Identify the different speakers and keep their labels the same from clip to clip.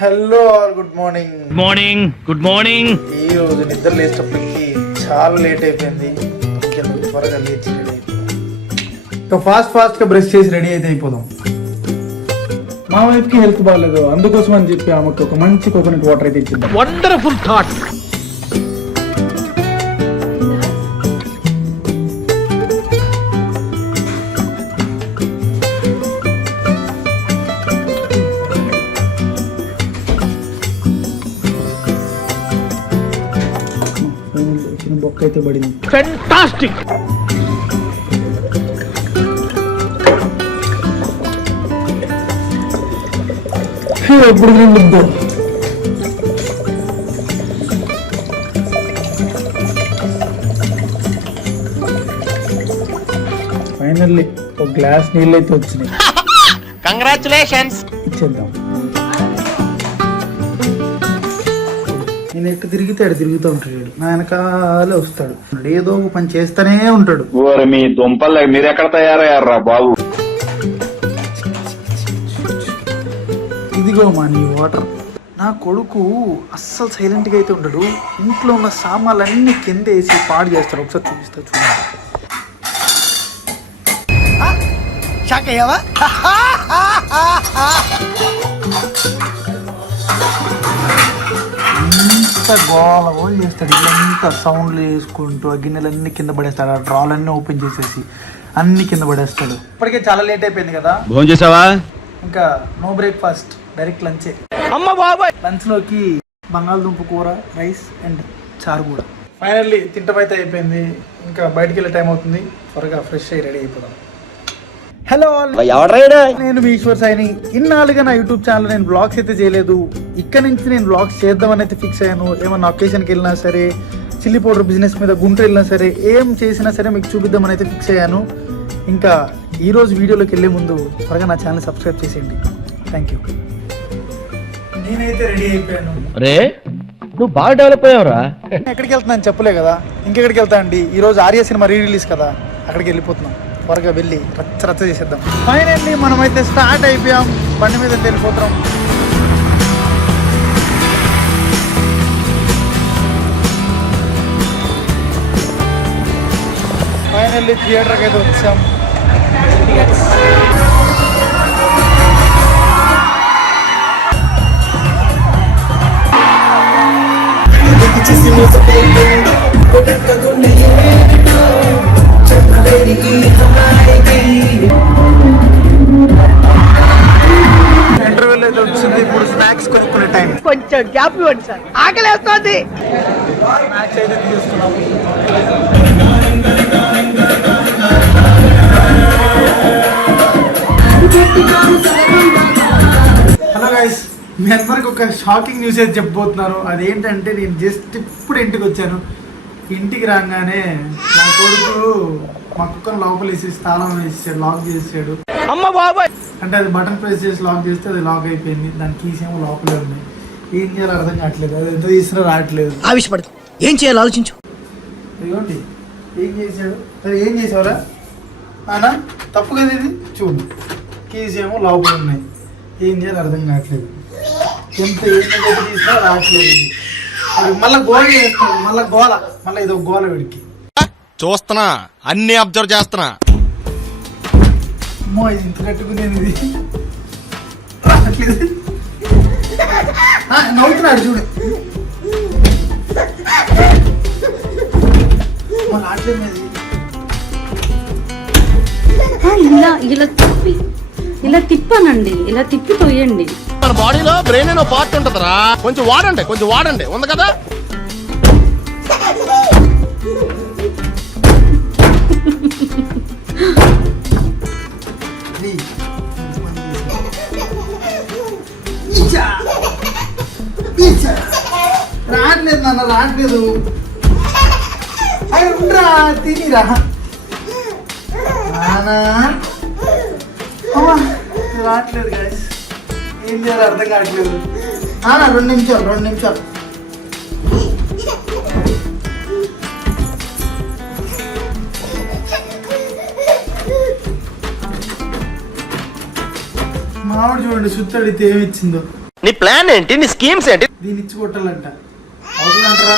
Speaker 1: Hello all good morning
Speaker 2: morning good morning
Speaker 1: ఈ రోజు నిద్ర లేచేటప్పటికి చాలా లేట్ అయిపోయింది. ఇంకెందుకు త్వరగా లేచి రెడీ ఇంకా ఫాస్ట్ ఫాస్ట్గా బ్రష్ చేసి రెడీ అయితే అయిపోదాం.
Speaker 3: మా వైఫ్కి హెల్త్ బాగాలేదు అందుకోసం అని చెప్పి ఆమెకు ఒక మంచి కోకోనట్ వాటర్ అయితే ఇచ్చింది.
Speaker 2: వండర్ఫుల్ థాట్
Speaker 3: బొక్క అయితే పడింది
Speaker 2: ఫెంటాస్టిక్
Speaker 3: ఎప్పుడు నిండుద్దు ఫైనల్లీ ఒక గ్లాస్ నీళ్ళు అయితే వచ్చినాయి.
Speaker 2: కంగ్రాచులేషన్స్
Speaker 3: ఇచ్చేద్దాం.
Speaker 1: నేను ఎటు తిరిగితే తిరుగుతూ ఉంటాడు నా వెనకాలే వస్తాడు. ఏదో ఒక పని చేస్తూనే ఉంటాడు.
Speaker 4: మీ దుంపలు మీరెక్కడ తయారయ్యారా బాబు?
Speaker 1: ఇదిగో మా నీ వాటర్. నా కొడుకు అస్సలు సైలెంట్గా అయితే ఉంటాడు ఇంట్లో ఉన్న సామాన్లన్నీ కింద వేసి పాడు చేస్తాడు. ఒకసారి చూపిస్తా చూడండి ఇంత గోల గోల చేస్తాడు ఇల్లంతా సౌండ్లు వేసుకుంటూ ఆ గిన్నెలన్నీ కింద పడేస్తాడు. ఆ డ్రాలన్నీ ఓపెన్ చేసేసి అన్ని కింద పడేస్తాడు. ఇప్పటికే చాలా లేట్ అయిపోయింది కదా?
Speaker 2: భోజనం చేసావా?
Speaker 1: ఇంకా నో బ్రేక్ఫాస్ట్ డైరెక్ట్ లంచే
Speaker 2: అమ్మ బాబాయ్!
Speaker 1: లంచ్లోకి బంగాళదుంప కూర రైస్ అండ్ చారు కూడా. ఫైనల్లీ తింటమైతే అయిపోయింది. ఇంకా బయటికి వెళ్ళే టైం అవుతుంది. త్వరగా ఫ్రెష్ అయ్యి రెడీ అయిపోదాం. హలో నేను మీ ఈశ్వర్ సాయిని. ఇన్నాళ్ళుగా నా యూట్యూబ్ ఛానల్ నేను బ్లాగ్స్ అయితే చేయలేదు. ఇక్కడ నుంచి నేను బ్లాగ్స్ చేద్దామని అయితే ఫిక్స్ అయ్యాను. ఏమన్నా ఒకేషన్కి వెళ్ళినా సరే చిల్లీ పౌడర్ బిజినెస్ మీద గుంటూరు వెళ్ళినా సరే ఏం చేసినా సరే మీకు చూపిద్దామని అయితే ఫిక్స్ అయ్యాను. ఇంకా ఈ రోజు వీడియోలోకి వెళ్ళే ముందు త్వరగా నా ఛానల్ సబ్స్క్రైబ్ చేసేయండి. థ్యాంక్ యూ నేనైతే రెడీ అయిపోయాను.
Speaker 2: అరే నువ్వు బాగా డెవలప్ అయ్యావురా.
Speaker 1: ఎక్కడికి వెళ్తున్నాను చెప్పలే కదా. ఇంకెక్కడికి వెళ్తా అండి ఈ రోజు ఆర్య సినిమా రీ రిలీజ్ కదా. అక్కడికి వెళ్ళిపోతున్నాం. త్వరగా వెళ్ళి రచ్చ రచ్చ చేసేద్దాం. ఫైనల్లీ మనమైతే స్టార్ట్ అయిపోయాం. బండి మీద వెళ్ళిపోతున్నాం. ఫైనల్లీ థియేటర్కి అయితే వచ్చాం. ఇంటర్వెల్ స్నాక్స్ కొనుక్కునే టైం.
Speaker 5: కొంచెం గ్యాప్ ఇవ్వండి సార్. ఆకలేస్తోంది.
Speaker 1: హలో గైస్ మీ అందరికి ఒక షాకింగ్ న్యూస్ అయితే చెప్పబోతున్నాను అదేంటంటే నేను జస్ట్ ఇప్పుడు ఇంటికి వచ్చాను. ఇంటికి రాగానే నా కొడుకు మా కుక్కను లోపల వేసి స్థానం వేసాడు లాక్ చేసాడు
Speaker 2: అమ్మ బాబాయ్.
Speaker 1: అంటే అది బటన్ ప్రెస్ చేసి లాక్ చేస్తే అది లాక్ అయిపోయింది. దాని కీస్ ఏమో లోపలే ఉన్నాయి. ఏం చేయాలో అర్థం కావట్లేదు. అది ఎంత తీసినా రావట్లేదు.
Speaker 5: ఆవిషపడదు ఏం చేయాలో ఆలోచించు.
Speaker 1: ఇదిగోండి ఏం చేశాడు? సరే ఏం చేసావురా అనా తప్పు కదా ఇది? చూడు. కీస్ ఏమో లోపల ఉన్నాయి. ఏం చేయాలో అర్థం కావట్లేదు. ఎంత ఏంటంటే తీసినా రావట్లేదు మళ్ళీ గోల చేస్తాడు మళ్ళీ గోల. మళ్ళీ ఇదో గోల వీడికి.
Speaker 6: చూస్తున్నా. అన్ని అబ్జర్వ్ చేస్తున్నా.
Speaker 1: అమ్మో ఇది ఇంత కట్టుకునేది ఇది? రావట్లేదు. ఆ, నవ్వుతున్నాడు చూడు. రావట్లేదు
Speaker 7: ఇలా ఇలా తిప్పి ఇలా తిప్పానండి ఇలా తిప్పి తొయ్యండి.
Speaker 6: మన బాడీలో బ్రెయిన్ అనే పార్ట్ ఉంటదిరా. కొంచెం వాడండి కొంచెం వాడండి. ఉంది కదా?
Speaker 1: నాన్న రావట్లేదు అయ్యి ఉండరా తినిరా. నానా. రావట్లేదు గాయస్ ఏం చేయాలో అర్థం కావట్లేదు. నాన్న రెండు నిమిషాలు రెండు నిమిషాలు. మామిడి చూడండి సుత్తడితే ఏమి ఇచ్చిందో
Speaker 2: నీ ప్లాన్ ఏంటి? నీ స్కీమ్స్ ఏంటి?
Speaker 1: దీన్ని ఇచ్చి కొట్టాలంట. అవుతుందంటారా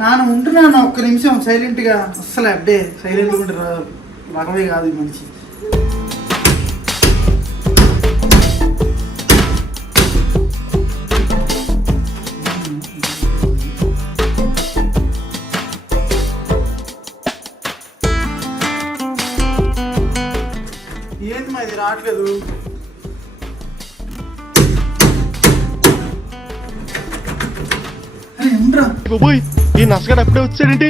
Speaker 1: నాన్న ఉంటున్నాను ఒక్క నిమిషం సైలెంట్గా అస్సలు అడ్డే సైలెంట్గా ఉంటారా రకమే కాదు మనిషి.
Speaker 6: బాబోయ్. ఈ నసగడు అప్పుడే వచ్చాడేంటి?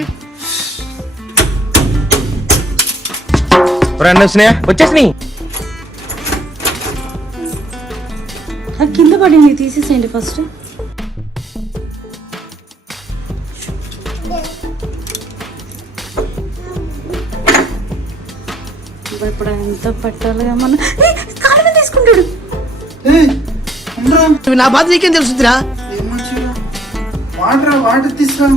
Speaker 2: రెండు వచ్చినాయా వచ్చేసినాయి.
Speaker 7: ఆ కింద పడింది తీసేసేయండి ఫస్ట్ ఇప్పుడు ఎంత పెట్టాలిగా మన? కాళ్ళ మీద తీసుకుంటాడు.
Speaker 5: నా బాధ నీకేం
Speaker 1: మంచిగా వాటర్ తీసుకురా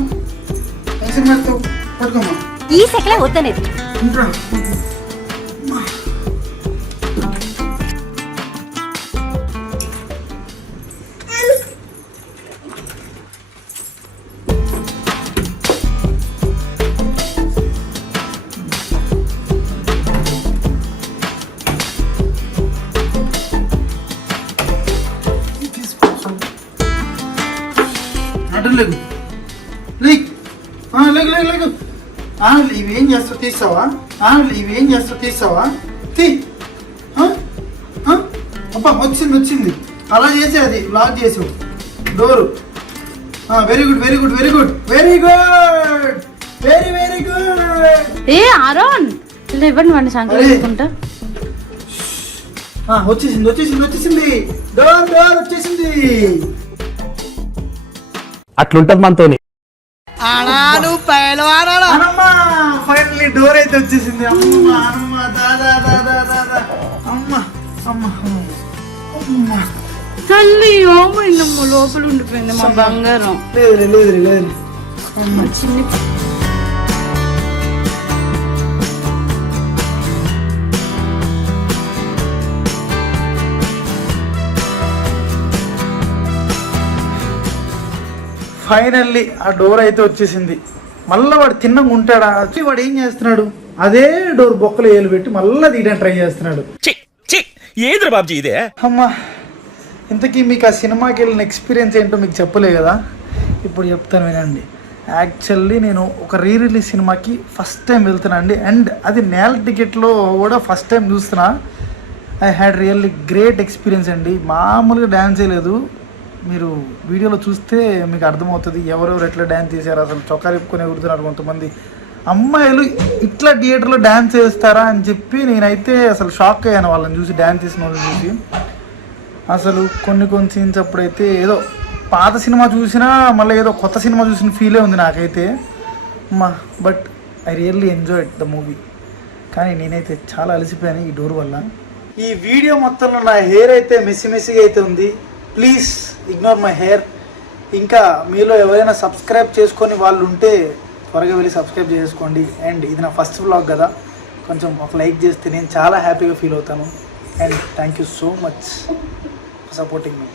Speaker 7: ఈ సెకలే వద్దనేది.
Speaker 1: ఉండరా. లేగు లేక్ లేగు లేగు లేగు. ఆ, ఇవేం చేస్తావు? తీస్తావా? ఇవేం చేస్తావు? తీస్తావా? తీ? అబ్బా వచ్చింది వచ్చింది. అలా చేసే అది లాక్ చేసావు. Door. Very good very good very good very good very very good
Speaker 7: ఏ ఆరోన్ ఇవ్వండి వాడిని. తీసుకుంటా
Speaker 1: వచ్చేసింది వచ్చేసింది వచ్చేసింది. డోర్ డోర్ వచ్చేసింది.
Speaker 2: అట్లుంటది మనతోని.
Speaker 1: ఫైనల్లీ డోర్ అయితే వచ్చేసింది.
Speaker 7: తల్లి లోపల ఉండిపోయింది మా బంగారం.
Speaker 1: లేదు లేదు లేదు
Speaker 7: చిన్ని
Speaker 1: ఫైనల్లీ ఆ డోర్ అయితే వచ్చేసింది. మళ్ళీ వాడు తిన్నగా ఉంటాడా? వాడు ఏం చేస్తున్నాడు? అదే డోర్ బొక్కలు ఏలు పెట్టి మళ్ళీ తీయడానికి ట్రై చేస్తున్నాడు.
Speaker 2: ఏంద్ర బాబ్జీ ఇదే?
Speaker 1: అమ్మా ఇంతకీ మీకు ఆ సినిమాకి వెళ్ళిన ఎక్స్పీరియన్స్ ఏంటో మీకు చెప్పలే కదా? ఇప్పుడు చెప్తాను వినండి. యాక్చువల్లీ నేను ఒక రీ రిలీజ్ సినిమాకి ఫస్ట్ టైం వెళ్తున్నా అండి. అండ్ అది నేల టికెట్లో కూడా ఫస్ట్ టైం చూస్తున్నా. I had really great experience అండి. మామూలుగా డ్యాన్స్ చేయలేదు మీరు వీడియోలో చూస్తే మీకు అర్థమవుతుంది ఎవరెవరు ఎట్లా డ్యాన్స్ చేశారు అసలు చొక్కా చెప్పుకొని ఎగురుతున్నారు కొంతమంది. అమ్మాయిలు ఇట్లా థియేటర్లో డ్యాన్స్ చేస్తారా అని చెప్పి నేనైతే అసలు షాక్ అయ్యాను వాళ్ళని చూసి డ్యాన్స్ చేసిన వాళ్ళని చూసి. అసలు కొన్ని కొన్ని సీన్స్ అప్పుడైతే ఏదో పాత సినిమా చూసినా మళ్ళీ ఏదో కొత్త సినిమా చూసిన ఫీలే ఉంది నాకైతే. మా but I really enjoy the movie కానీ నేనైతే చాలా అలసిపోయాను ఈ డోర్ వల్ల. ఈ వీడియో మొత్తంలో నా హెయిర్ అయితే మెస్సి మెస్సిగా అయితే ఉంది. ప్లీజ్ ఇగ్నోర్ మై హెయిర్ ఇంకా మీలో ఎవరైనా సబ్స్క్రైబ్ చేసుకొని వాళ్ళు ఉంటే త్వరగా వెళ్ళి సబ్స్క్రైబ్ చేసుకోండి. అండ్ ఇది నా ఫస్ట్ బ్లాగ్ కదా. కొంచెం ఒక లైక్ చేస్తే నేను చాలా హ్యాపీగా ఫీల్ అవుతాను. And thank you so much supporting me